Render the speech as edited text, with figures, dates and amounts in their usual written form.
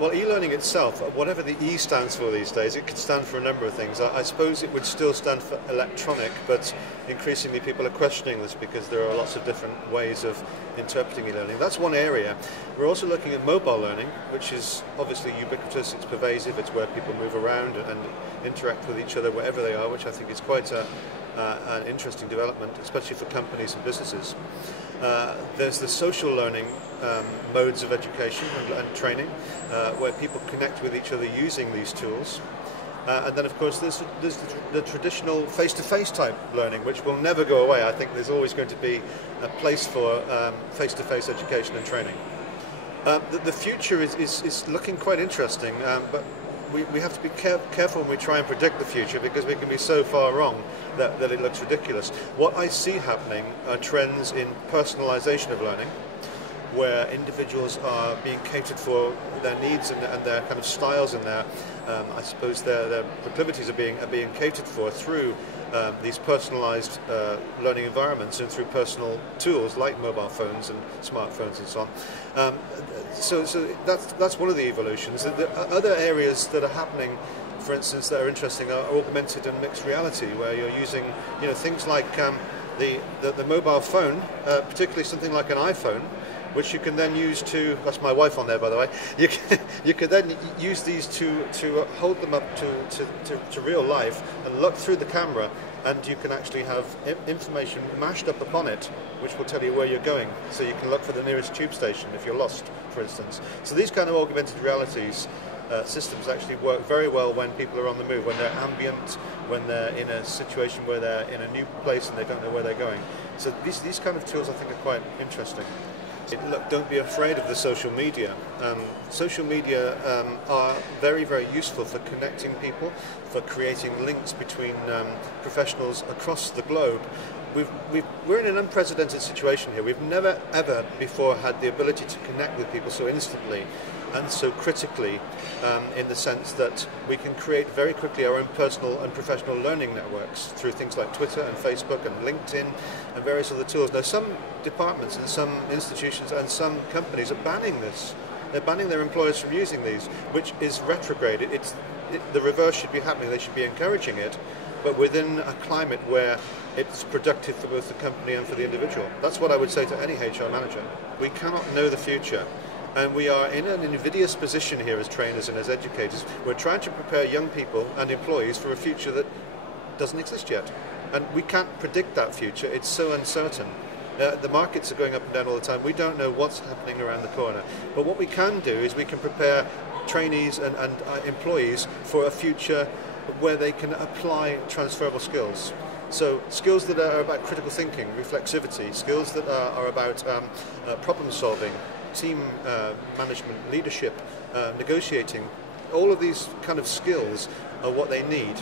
Well, e-learning itself, whatever the E stands for these days, it could stand for a number of things. I suppose it would still stand for electronic, but increasingly people are questioning this because there are lots of different ways of interpreting e-learning. That's one area. We're also looking at mobile learning, which is obviously ubiquitous, it's pervasive, it's where people move around and interact with each other wherever they are, which I think is quite an interesting development, especially for companies and businesses. There's the social learning modes of education and training, where people connect with each other using these tools. And then, of course, there's the traditional face-to-face type learning, which will never go away. I think there's always going to be a place for face-to-face education and training. The future is looking quite interesting, but we have to be careful when we try and predict the future, because we can be so far wrong that it looks ridiculous. What I see happening are trends in personalization of learning, where individuals are being catered for their needs and their kind of styles and their, I suppose, their proclivities are being catered for through these personalized learning environments and through personal tools like mobile phones and smartphones and so on. So that's one of the evolutions. The other areas that are happening, for instance, that are interesting are augmented and mixed reality, where you're using things like the mobile phone, particularly something like an iPhone, which you can then use to, that's my wife on there by the way, you can then use these to hold them up to real life and look through the camera, and you can actually have information mashed up upon it which will tell you where you're going, so you can look for the nearest tube station if you're lost, for instance. So these kind of augmented realities systems actually work very well when people are on the move, when they're ambient, when they're in a situation where they're in a new place and they don't know where they're going. So these kind of tools I think are quite interesting. Look, don't be afraid of the social media. Social media are very, very useful for connecting people, for creating links between professionals across the globe. We're in an unprecedented situation here. We've never, ever before had the ability to connect with people so instantly and so critically, in the sense that we can create very quickly our own personal and professional learning networks through things like Twitter and Facebook and LinkedIn and various other tools. Now, some departments and some institutions and some companies are banning this. They're banning their employers from using these, which is retrograde. The reverse should be happening. They should be encouraging it, but within a climate where it's productive for both the company and for the individual. That's what I would say to any HR manager. We cannot know the future. And we are in an invidious position here as trainers and as educators. We're trying to prepare young people and employees for a future that doesn't exist yet. And we can't predict that future. It's so uncertain. The markets are going up and down all the time. We don't know what's happening around the corner. But what we can do is we can prepare trainees and employees for a future where they can apply transferable skills. So skills that are about critical thinking, reflexivity, skills that are about problem solving, team management, leadership, negotiating. All of these kind of skills are what they need